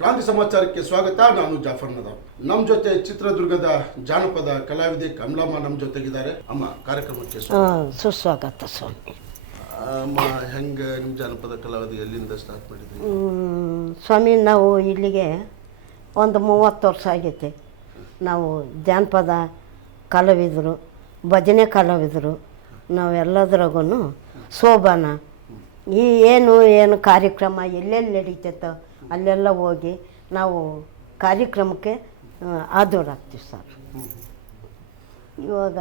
ಕ್ರಾಂತಿ ಸಮಾಚಾರಕ್ಕೆ ಸ್ವಾಗತ. ನಾನು ಜಾಫರ್ ನದಾಮ್. ನಮ್ಮ ಜೊತೆ ಚಿತ್ರದುರ್ಗದ ಜಾನಪದ ಕಲಾವಿದೆ ಕಮಲಮ್ಮ ನಮ್ಮ ಜೊತೆಗಿದ್ದಾರೆ. ಅಮ್ಮ, ಕಾರ್ಯಕ್ರಮಕ್ಕೆ ಸುಸ್ವಾಗತ ಸ್ವಾಮಿ. ಅಮ್ಮ, ಹೆಂಗೆ ನಿಮ್ಮ ಜಾನಪದ ಕಲಾವಿದೆ ಎಲ್ಲಿಂದ ಸ್ಟಾರ್ಟ್ ಮಾಡಿದ್ರಿ? ಸ್ವಾಮಿ, ನಾವು ಇಲ್ಲಿಗೆ ಒಂದು 30 ವರ್ಷ ಆಗೈತೆ. ನಾವು ಜಾನಪದ ಕಲಾವಿದರು, ಭಜನೆ ಕಲಾವಿದರು, ನಾವೆಲ್ಲದ್ರಾಗೂ ಸೋಬಾನ ಈ ಏನು ಕಾರ್ಯಕ್ರಮ ಎಲ್ಲೆಲ್ಲಿ ನಡೀತೈತೋ ಅಲ್ಲೆಲ್ಲ ಹೋಗಿ ನಾವು ಕಾರ್ಯಕ್ರಮಕ್ಕೆ ಹಾಜರಾಗ್ತೀವಿ ಸರ್. ಇವಾಗ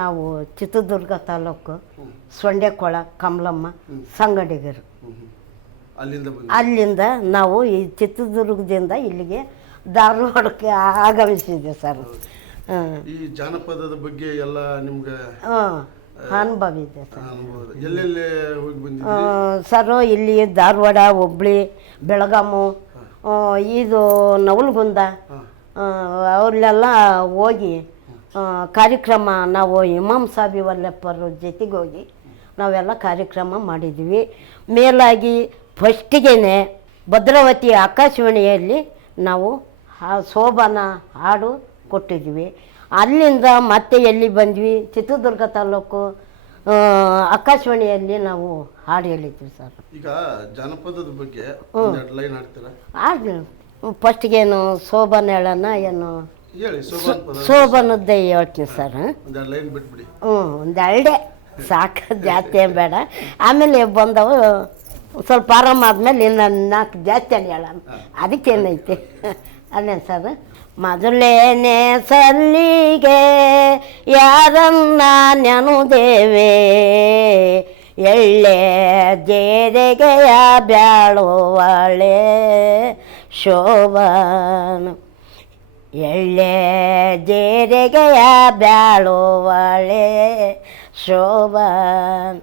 ನಾವು ಚಿತ್ರದುರ್ಗ ತಾಲೂಕು ಸೊಂಡೆಕೊಳ ಕಮಲಮ್ಮ ಸಂಗಡಿಗರು. ಅಲ್ಲಿಂದ ನಾವು ಈ ಚಿತ್ರದುರ್ಗದಿಂದ ಇಲ್ಲಿಗೆ ಧಾರವಾಡಕ್ಕೆ ಆಗಮಿಸಿದ್ದೆ ಸರ್. ಈ ಜಾನಪದದ ಬಗ್ಗೆ ಎಲ್ಲ ನಿಮ್ಗೆ ಅನುಭವ ಇದೆ ಸರ್. ಎಲ್ಲೆಲ್ಲಿ ಹೋಗಿ ಬಂದಿದ್ರಿ ಸರ್? ಇಲ್ಲಿ ಧಾರವಾಡ, ಹುಬ್ಳಿ, ಬೆಳಗಾಮು, ಇದು ನವಲಗುಂದ ಅವ್ರಲ್ಲೆಲ್ಲ ಹೋಗಿ ಕಾರ್ಯಕ್ರಮ ನಾವು ಇಮಾಮ್ ಸಾಬಿ ವಲ್ಲಪ್ಪರ ಜೊತೆಗೆ ಹೋಗಿ ನಾವೆಲ್ಲ ಕಾರ್ಯಕ್ರಮ ಮಾಡಿದ್ವಿ. ಮೇಲಾಗಿ ಫಸ್ಟಿಗೆ ಭದ್ರಾವತಿ ಆಕಾಶವಾಣಿಯಲ್ಲಿ ನಾವು ಸೋಬಾನ ಹಾಡು ಕೊಟ್ಟಿದ್ವಿ. ಅಲ್ಲಿಂದ ಮತ್ತೆ ಎಲ್ಲಿ ಬಂದ್ವಿ, ಚಿತ್ರದುರ್ಗ ತಾಲೂಕು ಆಕಾಶವಾಣಿಯಲ್ಲಿ ನಾವು ಹಾಡು ಹೇಳಿದ್ವಿ ಸರ್. ಈಗ ಜಾನಪದದ ಬಗ್ಗೆ ಲೈನ್ ಹಾಡ್ತೀರಾ? ಹಾಡು ಫಸ್ಟಿಗೇನು ಸೋಬಾನ ಹೇಳೋಣ, ಏನು ಹೇಳಿ. ಸೋಬಾನದ್ದೇ ಹೇಳ್ತೀನಿ ಸರ್. ಲೈನ್ ಬಿಟ್ಬಿಡಿ. ಒಂದೆರಡೆ ಸಾಕು, ಜಾಸ್ತಿ ಏನು ಬೇಡ. ಆಮೇಲೆ ಬಂದವು ಸ್ವಲ್ಪ ಆರಾಮ ಆದಮೇಲೆ ಇನ್ನು 4 ಜಾಸ್ತಿ ಹೇಳೋಣ. ಅದಕ್ಕೇನೈತೆ ಅಲ್ಲೇನು ಸರ್? ಮೊದಲೇನೆ ಸಲ್ಲಿಗೆ ಯಾರನ್ನ ನೆನುದೇವೆ, ಎಳ್ಳೆ ಜೇರೆಗೆಯ ಬ್ಯಾಳುವಳೆ ಶೋಭಾನ, ಎಳ್ಳೆ ಜೇರೆಗೆಯ ಬ್ಯಾಳುವಳೆ ಶೋಭಾನ,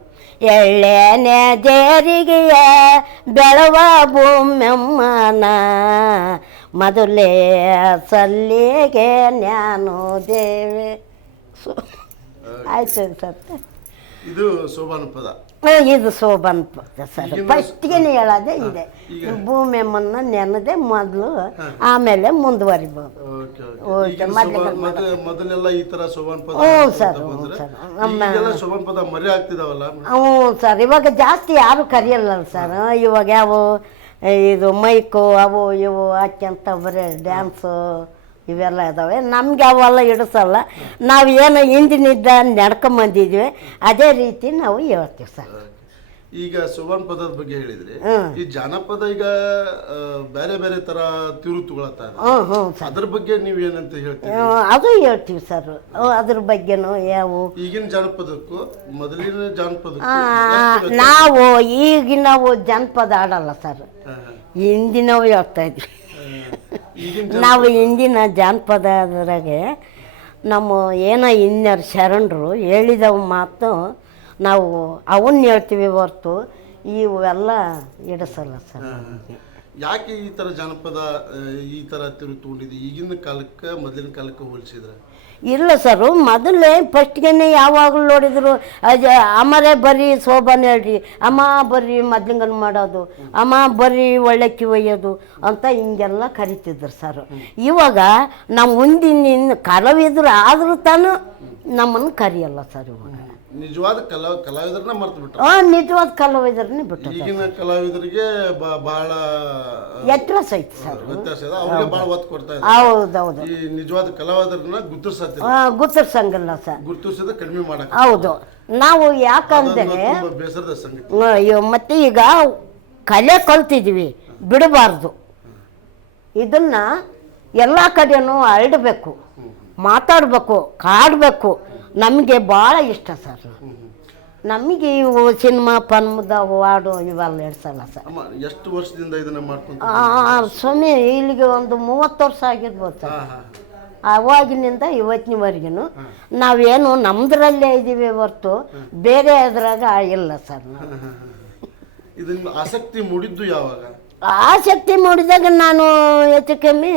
ಎಳ್ಳೆನೆ ಜೇರಿಗೆಯ ಬೆಳವ ಭೂಮ್ಯಮ್ಮನ, ಮೊದಲೇ ಸಲ್ಲಿಗೆ ಜ್ಞಾನು ದೇವೆ. ಆಯ್ತು ಸರ್. ಇದು ಸೋಬಾನ ಪದ. ಇದು ಸೋಬಾನ ಪದ ಸರ್. ಫಸ್ಟ್ಗೆ ಹೇಳೋದೇ ಇದೆ. ಭೂಮಿಯಮ್ಮನ್ನ ನೆನದೆ ಮೊದಲು, ಆಮೇಲೆ ಮುಂದುವರಿಬೋದು. ಮೊದಲೆಲ್ಲ ಈ ತರ ಸೋಬಾನ ಪದ. ಹ್ಞೂ ಸರ್, ಸೋಬಾನ ಪದ ಮರಿ ಆಗ್ತಿದಾವಲ್ಲ? ಹ್ಞೂ ಸರ್. ಇವಾಗ ಜಾಸ್ತಿ ಯಾರು ಕರೆಯಲ್ಲ ಸರ್. ಇವಾಗ ಯಾವ ಇದು ಮೈಕು ಅವು ಇವು ಹಾಕ್ಯಂತ ಬರೀ ಡ್ಯಾನ್ಸು ಇವೆಲ್ಲ ಇದ್ದಾವೆ. ನಮಗೆ ಅವೆಲ್ಲ ಹಿಡಿಸಲ್ಲ. ನಾವು ಏನು ಹಿಂದಿನಿಂದ ನಡ್ಕೊಂಬಂದಿದ್ವಿ ಅದೇ ರೀತಿ ನಾವು ಹೇಳ್ತೀವಿ ಸರ್. ಈಗ ಸೋಬಾನ ಪದದ ಬಗ್ಗೆ ಹೇಳಿದ್ರಿ. ಈ ಜಾನಪದ ಈಗ ಬೇರೆ ಬೇರೆ ತರ ತಿರು ತಗೊಳತ್ತ, ಅದ್ರ ಬಗ್ಗೆ ನೀವ್ ಏನಂತ ಹೇಳ್ತೀವಿ? ಅದು ಹೇಳ್ತೀವಿ ಸರ್. ಅದ್ರ ಬಗ್ಗೆನು ಯಾವ ಈಗಿನ ಜಾನಪದಕ್ಕೂ ಮೊದಲಿನ ಜಾನಪದಕ್ಕೂ ನಾವು ಈಗಿನವು ಜಾನಪದ ಆಡಲ್ಲ ಸರ್, ಹಿಂದಿನವು ಹೇಳ್ತಾ ಇದ್ವಿ ನಾವು. ಹಿಂದಿನ ಜಾನಪದದ್ರಾಗೆ ನಮ್ಮ ಏನೋ ಇನ್ನರ್ ಶರಣರು ಹೇಳಿದವು ಮಾತು ನಾವು ಅವನ್ನ ಹೇಳ್ತೀವಿ ಹೊರ್ತು ಇವೆಲ್ಲ ಹಿಡಿಸಲ್ಲ ಸರ್. ಯಾಕೆ ಈ ಥರ ಜಾನಪದ ಈ ಥರ ತಿರು ತಗೊಂಡಿದ್ದು ಈಗಿನ ಕಾಲಕ್ಕೆ ಮೊದಲಿನ ಕಾಲಕ್ಕೆ ಹೋಲಿಸಿದ್ರೆ? ಇಲ್ಲ ಸರ್, ಮೊದಲೇ ಫಸ್ಟ್ಗೆ ಯಾವಾಗಲೂ ನೋಡಿದ್ರು ಅಮ್ಮರೇ ಬರ್ರಿ ಸೋಬಾನ ಹೇಳ್ರಿ, ಅಮ್ಮ ಬರ್ರಿ ಮದ್ಲಿಂಗನ ಮಾಡೋದು, ಅಮ್ಮ ಬರ್ರಿ ಒಳ್ಳೆಕ್ಕಿ ಒಯ್ಯೋದು ಅಂತ ಹಿಂಗೆಲ್ಲ ಕರಿತಿದ್ರು ಸರ್. ಇವಾಗ ನಮ್ಮ ಮುಂದಿನ ಕಲಾವಿದರು ಆದರೂ ತಾನು ನಮ್ಮನ್ನು ಕರೆಯಲ್ಲ ಸರ್. ಇವಾಗ ನಿಜವಾದ ಕಲಾವಿದರನ್ನ ಮರ್ತು ಬಿಟ್ಟು ನಿಜವಾದ ಕಲಾವಿದರನ್ನೇ ಬಿಟ್ಟು ಈಗಿನ ಕಲಾವಿದರಿಗೆ ಬಹಳ ವ್ಯತ್ಯಾಸ ಐತೆ ಸರ್. ವ್ಯತ್ಯಾಸ ಇದೆ. ಅವ್ರಿಗೆ ಬಹಳ ಒತ್ತು ಕೊಡ್ತಾ ಇದ್ದಾರೆ. ಹೌದೌದು. ಈ ನಿಜವಾದ ಕಲಾವಿದರನ್ನ ಗುರ್ತಿಸಂಗಿಲ್ಲ ಸರ್. ಗುರ್ತಿಸೋದ ಕಡಿಮೆ ಮಾಡಕ್ಕೆ. ಹೌದು. ನಾವು ಯಾಕಂದರೆ ಬೇಸರದ ಸಂಗತಿ. ಮತ್ತೆ ಈಗ ಕಲೆ ಕಲ್ತಿದ್ವಿ, ಬಿಡಬಾರ್ದು. ಇದನ್ನ ಎಲ್ಲ ಕಡೆನೂ ಹರಡಬೇಕು, ಮಾತಾಡಬೇಕು, ಕಾಡಬೇಕು. ನಮಗೆ ಭಾಳ ಇಷ್ಟ ಸರ್. ನಮಗೆ ಇವು ಸಿನಿಮಾ ಪನ್ಮದವು ಹಾಡು ಇವೆಲ್ಲ ಹಿಡ್ಸಲ್ಲ ಸರ್. ಎಷ್ಟು ವರ್ಷದಿಂದ ಇದನ್ನ ಮಾಡ್ಕೊಂಡು ಸ್ವಾಮಿ? ಇಲ್ಲಿಗೆ ಒಂದು 30 ವರ್ಷ ಆಗಿರ್ಬೋದು ಸರ್. ಅವಾಗಿನಿಂದ ಇವತ್ತಿನವರೆಗೂ ನಾವೇನು ನಮ್ದ್ರಲ್ಲೇ ಇದ್ದೀವಿ ಹೊರ್ತು ಬೇರೆ ಅದ್ರಾಗ ಇಲ್ಲ ಸರ್. ಇದನ್ನ ಆಸಕ್ತಿ ಮೂಡಿದ್ದು ಯಾವಾಗ? ಆಸಕ್ತಿ ಮೂಡಿದಾಗ ನಾನು ಹೆಚ್ಚು ಕಮ್ಮಿ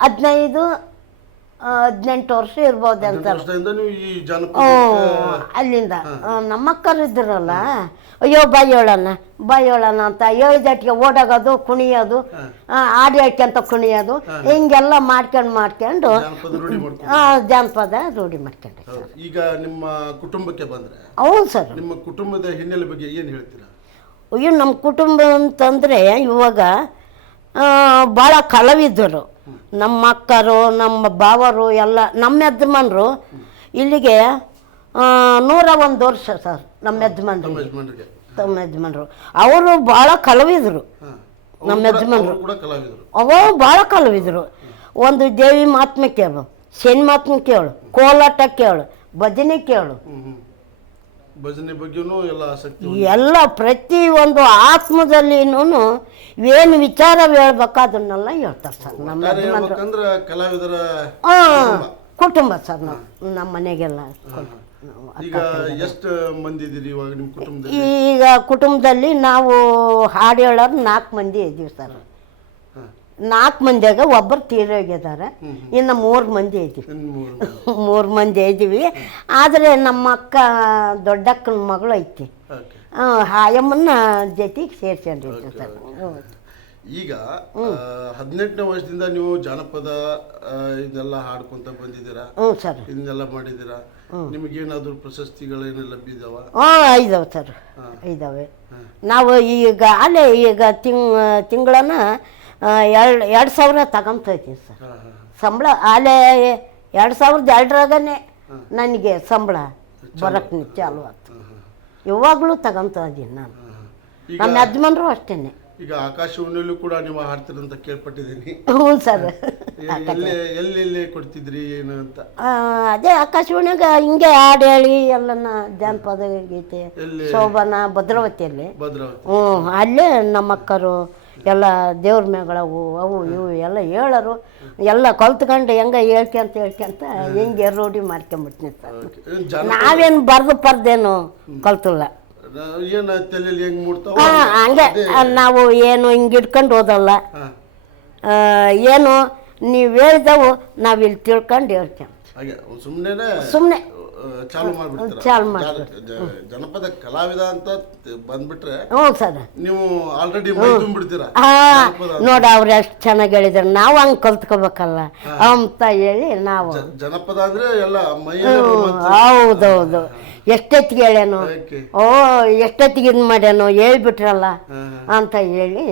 15 18 ವರ್ಷ ಇರ್ಬೋದು ಅಂತ. ವರ್ಷದಿಂದ ನೀವು ಈ ಜಾನಪದ ಅಲ್ಲಿಂದ ನಮ್ಮ ಅಕ್ಕರು ಇದ್ರಲ್ಲ, ಅಯ್ಯೋ ಬಾಯೋಳನ ಅಂತ ಹೇಳಿದಟ್ಟಿಗೆ ಓಡಾಗೋದು, ಕುಣಿಯೋದು, ಹಾಡು ಹೇಳ್ಕೊಂತ ಕುಣಿಯೋದು, ಹಿಂಗೆಲ್ಲ ಮಾಡ್ಕೊಂಡು ಜಾನಪದ ರೂಢಿ ಮಾಡ್ಕೊಂಡೆ. ಈಗ ನಿಮ್ಮ ಕುಟುಂಬಕ್ಕೆ ಬಂದ್ರೆ, ಹೌದು ಸರ್. ನಿಮ್ಮ ಕುಟುಂಬದ ಹಿನ್ನೆಲೆ ಬಗ್ಗೆ ಏನು ಹೇಳ್ತೀರಾ? ಅಯ್ಯೋ ನಮ್ಮ ಕುಟುಂಬ ಅಂತಂದರೆ ಇವಾಗ ಭಾಳ ಕಲಾವಿದರು. ನಮ್ಮ ಅಕ್ಕರು, ನಮ್ಮ ಬಾವರು ಎಲ್ಲ, ನಮ್ಮ ಯಜಮಾನ್ರು ಇಲ್ಲಿಗೆ 101 ವರ್ಷ ಸರ್. ನಮ್ಮ ಯಜಮಾನ್ರು ಅವರು ಭಾಳ ಕಲಾವಿದರು. ನಮ್ಮ ಯಜಮಾನ್ರು ಅವ ಭಾಳ ಕಲಾವಿದರು. ಒಂದು ದೇವಿ ಮಾತ್ಮೆ ಕೇಳು, ಶನಿ ಮಾತ್ಮೆ ಕೇಳು, ಕೋಲಾಟ ಕೇಳು, ಭಜನೆ ಕೇಳು, ಭಜನೆ ಬಗ್ಗೆನೂ ಎಲ್ಲ ಆಸಕ್ತಿ, ಎಲ್ಲ ಪ್ರತಿಯೊಂದು ಆತ್ಮದಲ್ಲಿನೂ ಏನು ವಿಚಾರ ಹೇಳ್ಬೇಕು ಅದನ್ನೆಲ್ಲ ಹೇಳ್ತಾರೆ ಸರ್. ನಮ್ಮ ಯಜಮಾನ್ರು ಕಲಾವಿದರ ಕುಟುಂಬ ಸರ್. ನಮ್ಮ ಮನೆಗೆಲ್ಲ ಈಗ ಎಷ್ಟು ಮಂದಿ ಇದ್ದೀರಿ ಇವಾಗ ನಿಮ್ಮ ಕುಟುಂಬದಲ್ಲಿ? ಈಗ ಕುಟುಂಬದಲ್ಲಿ ನಾವು ಹಾಡು ಹೇಳೋರು 4 ಮಂದಿ ಇದ್ದೀವಿ ಸರ್. 4 ಮಂದಿಯಾಗ ಒಬ್ಬರು ತೀರೋಗಿದ್ದಾರೆ, ಇನ್ನು 3 ಮಂದಿ ಇದ್ದೀವಿ. 3 ಮಂದಿ ಇದ್ದೀವಿ. ಆದರೆ ನಮ್ಮ ಅಕ್ಕ ದೊಡ್ಡಕ್ಕನ ಮಗಳು ಐತಿ, ಹಾಯಮ್ಮನ ಜೊತೆಗೆ ಸೇರ್ಕೊಂಡಿರ್ತೀವಿ ಸರ್. ಈಗ 18ನೇ ವಯಸ್ಸಿಂದ ನೀವು ಜಾನಪದ ಇದೆಲ್ಲ ಹಾಡ್ಕೊಂತ ಬಂದಿದ್ದೀರಾ? ಹ್ಞೂ ಸರ್. ಇದನ್ನೆಲ್ಲ ಮಾಡಿದ್ದೀರಾ? ನಿಮಗೇನಾದ್ರೂ ಪ್ರಶಸ್ತಿಗಳೇನು ಲಭ್ಯ ಇದಾವ? ಇದಾವೆ ಸರ್, ಇದಾವೆ. ನಾವು ಈಗ ತಿಂಗಳನ್ನ 2,000 ತಗೊಂತ ಇದ್ದೀವಿ ಸರ್ ಸಂಬಳ. ಆಲೆ 2002ರಾಗನೇ ನನಗೆ ಸಂಬಳ ಬರೋಕ್ಕೆ ಚಾಲು ಆಯ್ತು. ಯಾವಾಗಲೂ ತಗೊಂತ ಇದ್ದೀನಿ ನಾನು. ನಮ್ಮ ಯಜಮಾನ್ರು ಅಷ್ಟೇನೆ. ಈಗ ಆಕಾಶವಾಣಿಯಲ್ಲೂ ಕೂಡ ನೀವು ಹಾಡ್ತೀರಂತ ಕೇಳ್ಪಟ್ಟಿದ್ದೀನಿ. ಹ್ಞೂ ಸರ್. ಎಲ್ಲೆಲ್ಲಿ ಕೊಡ್ತಿದ್ರಿ ಏನು ಅಂತ? ಅದೇ ಆಕಾಶವಾಣಿಯಾಗ ಹಿಂಗೆ ಹಾಡು ಹೇಳಿ ಎಲ್ಲನ ಜಾನಪದ ಗೀತೆ, ಶೋಭನ ಭದ್ರಾವತಿಯಲ್ಲಿ. ಹ್ಞೂ, ಅಲ್ಲೇ ನಮ್ಮ ಅಕ್ಕರು ಎಲ್ಲ ದೇವ್ರ ಮೇಗಳವು ಅವು ಇವು ಎಲ್ಲ ಹೇಳೋರು. ಎಲ್ಲ ಕಲ್ತ್ಕೊಂಡು ಹೆಂಗೆ ಹೇಳ್ಕೊಂತ ಹೆಂಗೆ ರೂಢಿ ಮಾಡ್ಕೊಂಬಿಡ್ತೀನಿ ಸರ್. ನಾವೇನು ಪರ್ದೇನು ಕಲ್ತಿಲ್ಲ. ಹಂಗೆ ನಾವು ಏನು ಹಿಂಗೆ ಇಟ್ಕೊಂಡು ಓದಲ್ಲ. ಏನು ನೀವು ಹೇಳಿದವು ನಾವಿಲ್ಲಿ ತಿಳ್ಕೊಂಡು ಹೇಳ್ತೇವೆ. ಸುಮ್ಮನೆ ಚಾಲು ಮಾಡ್ಬಿಡ್ತೀರ. ಜನಪದ ಕಲಾವಿದ ಅಂತ ಬಂದ್ಬಿಟ್ರೆ ಹ್ಞೂ ಸರ್, ನೀವು ಆಲ್ರೆಡಿ ಮೈ ತುಂಬಿಡ್ತೀರಾ. ನೋಡ ಅವ್ರು ಎಷ್ಟು ಚೆನ್ನಾಗಿ ಹೇಳಿದ್ರು, ನಾವು ಹಂಗೆ ಕಲ್ತ್ಕೋಬೇಕಲ್ಲ ಅಂತ ಹೇಳಿ ನಾವು ಜನಪದ ಅಂದ್ರೆ ಎಲ್ಲ ಮೈ. ಹೌದೌದು. ಎಷ್ಟೊತ್ತಿಗೆ ಹೇಳ್ಯಾನು, ಎಷ್ಟೊತ್ತಿಗೆ ಇದು ಮಾಡ್ಯಾನು ಹೇಳ್ಬಿಟ್ರಲ್ಲ ಅಂತ ಹೇಳಿ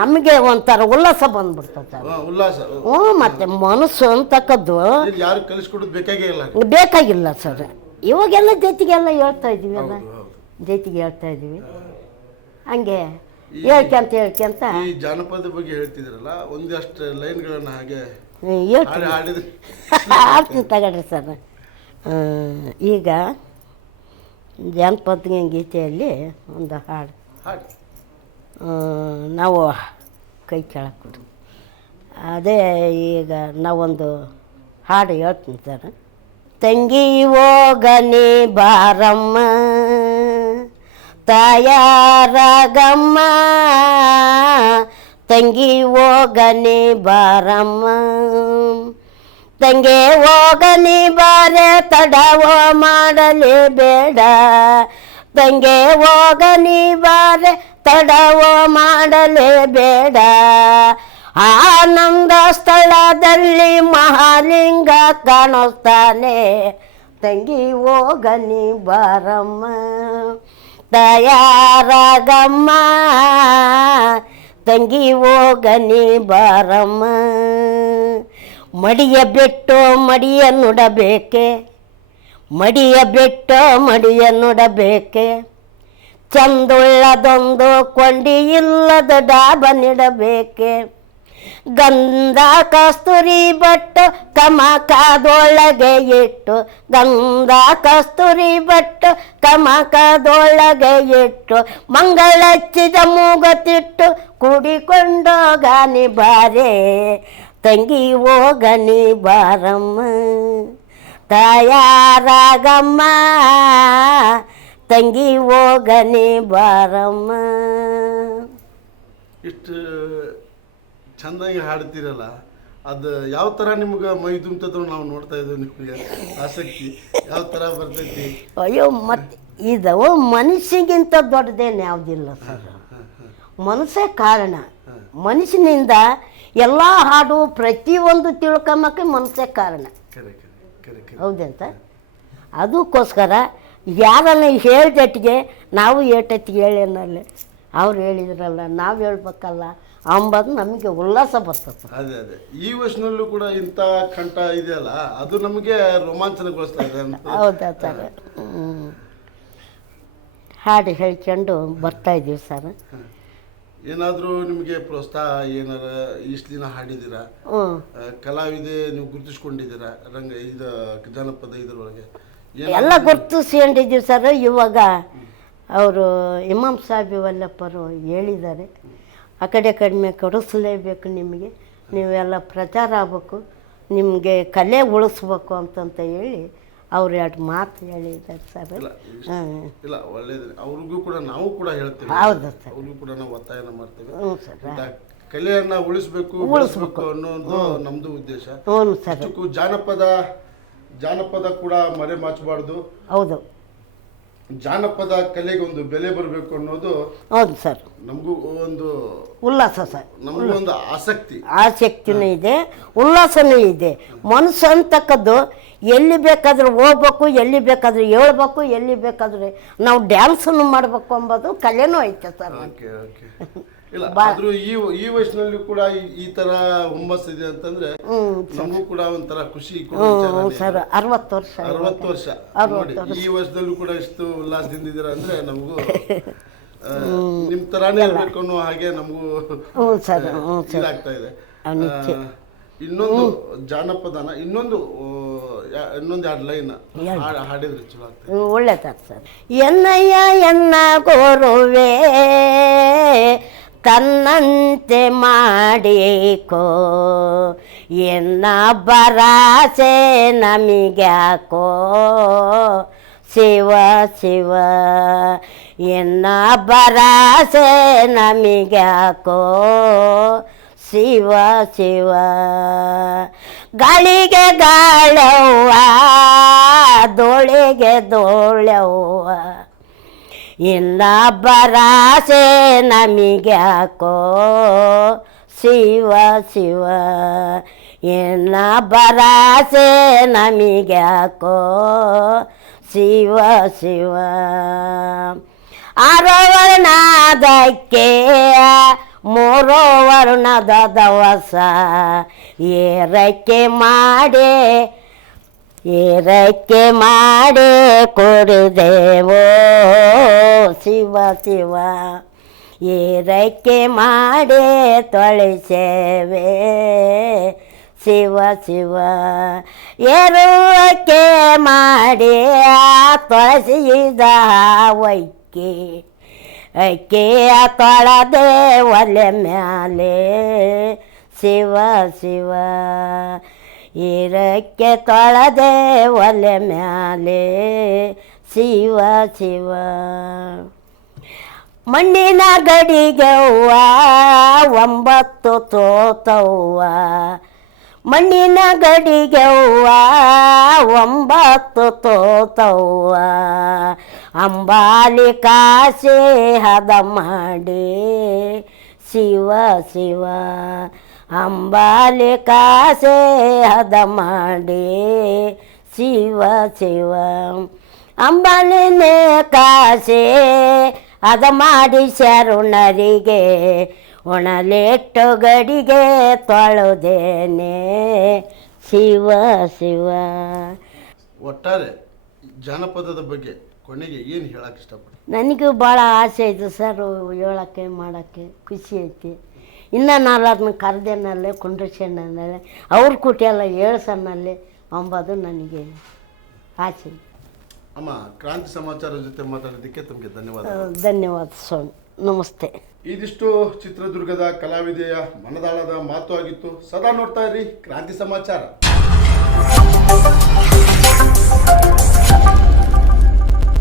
ನಮಗೆ ಒಂಥರ ಉಲ್ಲಾಸ ಬಂದ್ಬಿಡ್ತದೆ ಸರ್. ಹ್ಞೂ, ಮತ್ತೆ ಮನಸ್ಸು ಅಂತಕ್ಕದ್ದು ಬೇಕಾಗಿಲ್ಲ ಸರ್. ಇವಾಗೆಲ್ಲ ಜೊತೆಗೆಲ್ಲ ಹೇಳ್ತಾ ಇದೀವಿ, ಜೊತೆಗೆ ಹೇಳ್ತಾ ಇದೀವಿ. ಹಂಗೆ ಹೇಳ್ಕೊಂತ ಈ ಜಾನಪದ ಬಗ್ಗೆ ಹೇಳ್ತಿದ್ರಲ್ಲ, ಒಂದಷ್ಟು ಲೈನ್ಗಳನ್ನ ಹಾಗೆ ಹೇಳ್ತೀನಿ ತಗೊಳ್ರಿ ಸರ್. ಈಗ ಜಾನಪದ ಗೀತೆಯಲ್ಲಿ ಒಂದು ಹಾಡು ನಾವು ಕೈ ಕೆಳಕ್ಕೆ ಕೊಡು. ಅದೇ ಈಗ ನಾವೊಂದು ಹಾಡು ಹೇಳ್ತೀನಿ ಸರ್. ತಂಗಿ ಹೋಗನಿ ಬಾರಮ್ಮ ತಾಯಾರಾಗಮ್ಮ, ತಂಗಿ ಹೋಗನಿ ಬಾರಮ್ಮ, ತಂಗೆ ಹೋಗನಿ ಬಾರೆ ತಡವೋ ಮಾಡಲೇಬೇಡ, ತಂಗೆ ಹೋಗನಿ ಬಾರೆ ತಡವೋ ಮಾಡಲೇಬೇಡ, ಆನಂದ ಸ್ಥಳದಲ್ಲಿ ಮಹಾಲಿಂಗ ಕಾಣಿಸ್ತಾನೆ, ತಂಗಿ ಹೋಗನಿ ಬಾರಮ್ಮ ತಯಾರಾಗಮ್ಮ, ತಂಗಿ ಹೋಗನಿ ಬಾರಮ್ಮ. ಮಡಿಯ ಬಿಟ್ಟು ಮಡಿಯ ನುಡಬೇಕೆ, ಮಡಿಯ ಬಿಟ್ಟು ಮಡಿಯ ನುಡಬೇಕೆ, ಚಂದುಳ್ಳದೊಂದು ಕೊಂಡಿ ಇಲ್ಲದ ಡಾಬನಿಡಬೇಕೆ, ಗಂಧ ಕಸ್ತೂರಿ ಬಟ್ಟು ಕಮಕದೊಳಗೆ ಇಟ್ಟು, ಗಂಧ ಕಸ್ತೂರಿ ಬಟ್ಟು ಕಮಕದೊಳಗೆ ಇಟ್ಟು, ಮಂಗಳಚ್ಚಿದ ಮೂಗತಿಟ್ಟು ಕೂಡಿಕೊಂಡೋಗಾನಿ ಬಾರೆ, ತಂಗಿ ಹೋಗನಿ ಬಾರಮ್ಮ ತಯಾರಾಗಮ್ಮ, ತಂಗಿ ಹೋಗನಿ ಬಾರಮ್ಮ. ಇಷ್ಟು ಚೆಂದಾಗಿ ಹಾಡ್ತೀರಲ್ಲ, ಅದು ಯಾವ ತರ ನಿಮ್ಗೆ ಮೈ ದುಂತದ್ರು ನಾವು ನೋಡ್ತಾ ಇದ್ದೀವಿ. ನಿಮಗೆ ಆಸಕ್ತಿ ಯಾವ ತರ ಬರ್ತೈತಿ? ಅಯ್ಯೋ, ಮತ್ತೆ ಇದು ಮನುಷ್ಯಗಿಂತ ದೊಡ್ಡದೇನು ಯಾವುದಿಲ್ಲ ಸರ್. ಮನಸ್ಸೇ ಕಾರಣ. ಮನುಷ್ಯನಿಂದ ಎಲ್ಲ ಹಾಡು ಪ್ರತಿಯೊಂದು ತಿಳ್ಕೊಂಬಕ್ಕೆ ಮನಸ್ಸೇ ಕಾರಣ. ಹೌದಂತ ಅದಕ್ಕೋಸ್ಕರ ಯಾರನ್ನ ಹೇಳ್ದಟ್ಟಿಗೆ ನಾವು ಏಟತ್ತಿಗೆ ಹೇಳೇನಲ್ಲಿ ಅವ್ರು ಹೇಳಿದ್ರಲ್ಲ ನಾವು ಹೇಳ್ಬೇಕಲ್ಲ ಅಂಬದು ನಮಗೆ ಉಲ್ಲಾಸ ಬರ್ತದೆ. ಅದೇ ಅದೇ ಈ ವಯಸ್ಸಿನಲ್ಲೂ ಕೂಡ ಇಂಥ ಕಂಠ ಇದೆಯಲ್ಲ, ಅದು ನಮಗೆ ರೋಮಾಂಚನಗೊಳಿಸ್ತಾ ಇದೆ. ಹೌದಾ ಸರ್? ಹಾಡು ಹೇಳ್ಕೊಂಡು ಬರ್ತಾ ಇದ್ದೀವಿ ಸರ್. ಏನಾದರೂ ನಿಮಗೆ ಪ್ರೋತ್ಸಾಹ ಏನಾರ ಇಷ್ಟು ದಿನ ಹಾಡಿದ್ದೀರಾ? ಕಲಾವಿದೆ ನೀವು ಗುರುತಿಸ್ಕೊಂಡಿದ್ದೀರಾ ಇದು ಜನಪದ ಇದರೊಳಗೆ? ಎಲ್ಲ ಗುರುತಿಸ್ಕೊಂಡಿದ್ದೀವಿ ಸರ್. ಇವಾಗ ಅವರು ಇಮಾಮ್ ಸಾಹೇಬ್ ವಲ್ಲಪ್ಪರು ಹೇಳಿದ್ದಾರೆ, ಆ ಕಡೆ ಕಡಿಮೆ ಕೊಡಿಸಲೇಬೇಕು, ನಿಮಗೆ ನೀವೆಲ್ಲ ಪ್ರಚಾರ ಆಗಬೇಕು, ನಿಮಗೆ ಕಲೆ ಉಳಿಸ್ಬೇಕು ಅಂತಂತ ಹೇಳಿ ಅವ್ರು ಎರಡು ಮಾತು ಹೇಳಿದ್ದಾರೆ ಸರ್. ಇಲ್ಲ, ಒಳ್ಳೇದು. ಅವ್ರಿಗೂ ಕೂಡ ನಾವು ಕೂಡ ಹೇಳ್ತೇವೆ. ಹೌದು ಸರ್, ಅವ್ರಿಗೂ ಕೂಡ ನಾವು ಒತ್ತಾಯನ ಮಾಡ್ತೇವೆ. ಹ್ಞೂ ಸರ್. ಕಲೆಯನ್ನ ಉಳಿಸ್ಬೇಕು ಅನ್ನೋದು ನಮ್ದು ಉದ್ದೇಶ. ಹ್ಞೂ ಸರ್. ಜಾನಪದ ಕೂಡ ಮರೆ ಮಾಚಬಾರ್ದು. ಹೌದು, ಜಾನಪದ ಕಲೆಗೆ ಒಂದು ಬೆಲೆ ಬರಬೇಕು ಅನ್ನೋದು ಹೌದು ಸರ್. ನಮಗೂ ಒಂದು ಉಲ್ಲಾಸ ಸರ್, ನಮಗೂ ಒಂದು ಆಸಕ್ತಿನೂ ಇದೆ, ಉಲ್ಲಾಸನೂ ಇದೆ. ಮನಸ್ಸು ಅಂತಕ್ಕದ್ದು ಎಲ್ಲಿ ಬೇಕಾದ್ರೂ ಹೋಗ್ಬೇಕು, ಎಲ್ಲಿ ಬೇಕಾದ್ರೂ ಹೇಳ್ಬೇಕು, ಎಲ್ಲಿ ಬೇಕಾದ್ರೆ ನಾವು ಡ್ಯಾನ್ಸನ್ನು ಮಾಡಬೇಕು ಅಂಬೋದು ಕಲೆನೂ ಐತೆ ಸರ್. ಇಲ್ಲ, ಆದ್ರೂ ಈ ವಯಸ್ಸಿನಲ್ಲಿ ಕೂಡ ಈ ತರ ಹುಮ್ಮಸ್ ಇದೆ ಅಂತಂದ್ರೆ ನಮಗೂ ಕೂಡ ಒಂಥರ ಖುಷಿ ಸರ್. 60 ವರ್ಷ ನೋಡಿ, ಈ ವರ್ಷದಲ್ಲೂ ಕೂಡ ಇಷ್ಟು ಉಲ್ಲಾಸದಿಂದ ಇದ್ದೀರಾ ಅಂದ್ರೆ ನಮಗೂ ನಿಮ್ ತರಾನೇ ಇರ್ಬೇಕು ಅನ್ನೋ ಹಾಗೆ ನಮಗೂ ಇದಾಗ್ತಾ ಇದೆ. ಇನ್ನೊಂದು ಜಾನಪದನ ಇನ್ನೊಂದು 2 ಲೈನ್ ಹಾಡಿದ್ರೆ ಚಲೋ ಆಗ್ತದೆ. ಒಳ್ಳೆದಾಗ್ತದೆ ಸರ್. ಎನ್ನಯ್ಯ ಎನ್ನ ಗೋರುವೆ ತನ್ನಂತೆ ಮಾಡಿಕೋ, ಎನ್ನ ಭರಾಸೆ ನಮಿಗ್ಯಾಕೋ, ಶಿವ ಶಿವ ಎನ್ನ ಭರಾಸೆ ನಮಿಗ್ಯಾಕೋ, ಶಿವ ಶಿವ. ಗಾಳಿಗೆ ಗಾಳವ್ವ, ದೋಳಿಗೆ ದೋಳವ್ವ, ಇನ್ನ ಭರಾಸೆ ನಮಿಗ್ಯಾಕೋ, ಶಿವ ಶಿವ ಇನ್ನ ಭರಾಸೆ ನಮಿಗ್ಯಾಕೋ, ಶಿವ ಶಿವ. 6 ವರ್ಣದಕ್ಕೆ 3 ವರ್ಣದ ದವಸ ಏರಕ್ಕೆ ಮಾಡಿ ಕೊಡಿದೆವೋ, ಶಿವ ಶಿವ ಏರಕ್ಕೆ ಮಾಡಿ ತೊಳಿಸೇವೆ, ಶಿವ ಶಿವ ಏರುವಕ್ಕೆ ಮಾಡಿ ತೊಳಸಿದ ಅಕ್ಕಿಯ ತೊಳೆದೆ ಒಲೆ ಮ್ಯಾಲೆ, ಶಿವ ಶಿವ ಏರಕ್ಕೆ ತೊಳೆದೆ ಒಲೆ ಮ್ಯಾಲೆ, ಶಿವ ಶಿವ. ಮಣ್ಣಿನ ಗಡಿಗೆವ್ವ 9 ತೋತವ್ವ, ಮಣ್ಣಿನ ಗಡಿಗೆವ್ವ 9 ತೋತವ್ವ, ಅಂಬಾಲಿ ಕಾಸೆ ಹದ ಮಾಡಿ, ಶಿವ ಶಿವ ಅಂಬಾಲಿ ಕಾಸೆ ಹದ ಮಾಡಿ, ಶಿವ ಶಿವ. ಅಂಬಾಲಿನೇ ಕಾಸೆ ಹದ ಮಾಡಿ ಶರಣರಿಗೆ ಒಣಲೆಟ್ಟು ಗಡಿಗೆ ತೊಳೆದೇನೆ, ಶಿವ ಶಿವ. ಒಟ್ಟಾರೆ ಜಾನಪದದ ಬಗ್ಗೆ ಕೊನೆಗೆ ಏನು ಹೇಳಕ್ಕೆ ಇಷ್ಟಪಡ್ತೀನಿ? ನನಗೂ ಭಾಳ ಆಸೆ ಐತೆ ಸರ್, ಹೇಳೋಕ್ಕೆ ಮಾಡೋಕ್ಕೆ ಖುಷಿ ಐತಿ. ಇನ್ನು ನಾನು ಅದನ್ನ ಕರೆದೇನಲ್ಲೇ ಕುಂಡ್ರಿಸಣ್ಣಲ್ಲೇ ಅವ್ರ ಕುಟಿಯೆಲ್ಲ ಏಳ್ಸಣ್ಣಲ್ಲೇ ಅಂಬೋದು ನನಗೆ ಆಸೆ. ಅಮ್ಮ, ಕ್ರಾಂತಿ ಸಮಾಚಾರ ಜೊತೆ ಮಾತಾಡೋದಕ್ಕೆ ತಮಗೆ ಧನ್ಯವಾದ. ಧನ್ಯವಾದ ಸ್ವಾಮಿ, ನಮಸ್ತೆ. ಇದಿಷ್ಟು ಚಿತ್ರದುರ್ಗದ ಕಲಾವಿದೆಯ ಮನದಾಳದ ಮಾತು ಆಗಿತ್ತು. ಸದಾ ನೋಡ್ತಾ ಇರಿ ಕ್ರಾಂತಿ ಸಮಾಚಾರ.